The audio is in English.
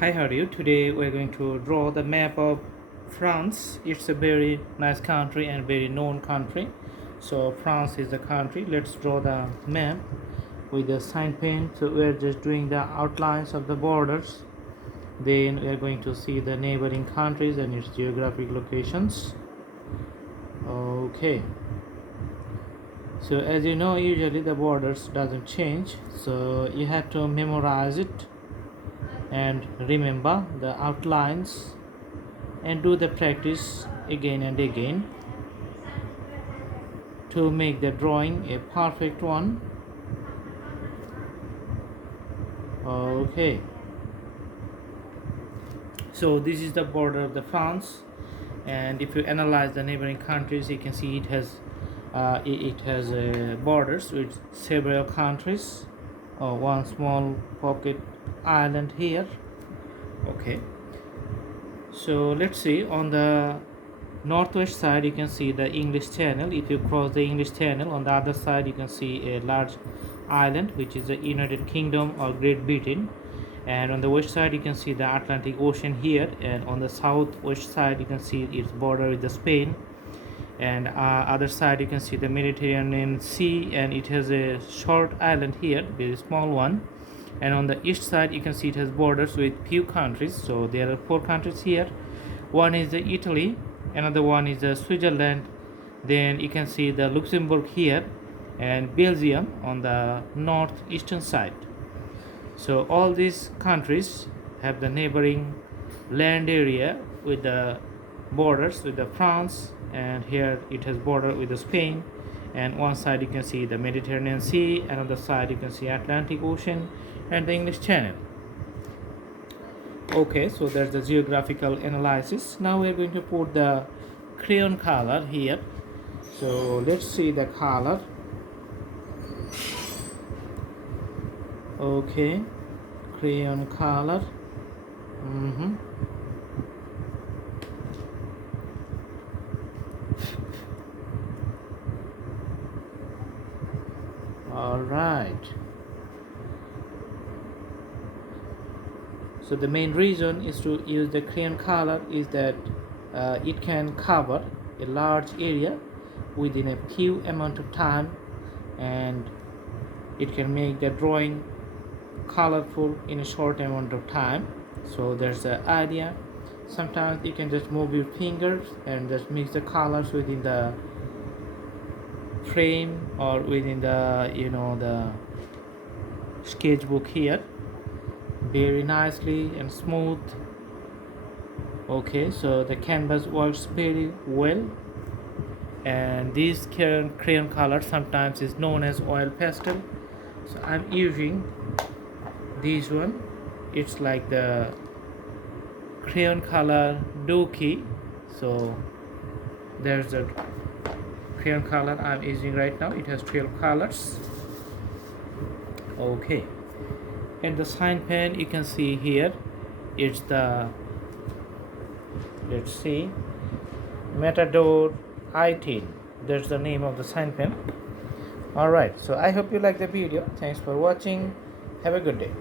Hi, how are you? Today we're going to draw the map of France. It's a very nice country and very known country. So France is the country. Let's draw the map with the sign pen. So we're just doing the outlines of the borders. Then we're going to see the neighboring countries and its geographic locations. Okay. So as you know, usually the borders doesn't change. So you have to memorize it and remember the outlines and do the practice again and again to make the drawing a perfect one. Okay, so this is the border of the France, and if you analyze the neighboring countries, you can see it has borders with several countries. One small pocket island here. Okay, so let's see, on the northwest side you can see the English Channel. If you cross the English Channel, on the other side you can see a large island which is the United Kingdom or Great Britain, and on the west side you can see the Atlantic Ocean here, and on the southwest side you can see its border with the Spain, and other side you can see the Mediterranean Sea, and it has a short island here, very small one. And on the east side you can see it has borders with few countries. So there are 4 countries here. One is the Italy, another one is the Switzerland, then you can see the Luxembourg here, and Belgium on the northeastern side. So all these countries have the neighboring land area with the borders with the France, and here it has border with the Spain, and one side you can see the Mediterranean Sea, another side you can see Atlantic Ocean and the English Channel. Okay, so there's the geographical analysis. Now we're going to put the crayon color here. So let's see the color. Okay, crayon color. All right. So the main reason is to use the crayon color is that it can cover a large area within a few amount of time, and it can make the drawing colorful in a short amount of time. So there's the idea. Sometimes you can just move your fingers and just mix the colors within the frame or within the the sketchbook here very nicely and smooth. Okay, so the canvas works very well, and this crayon color sometimes is known as oil pastel. So I'm using this one. It's like the crayon color Doki. So there's the crayon color I'm using right now. It has 12 colors. Okay, and the sign pen you can see here, it's the, let's see, Matador 18. That's the name of the sign pen. Alright, so I hope you like the video. Thanks for watching. Have a good day.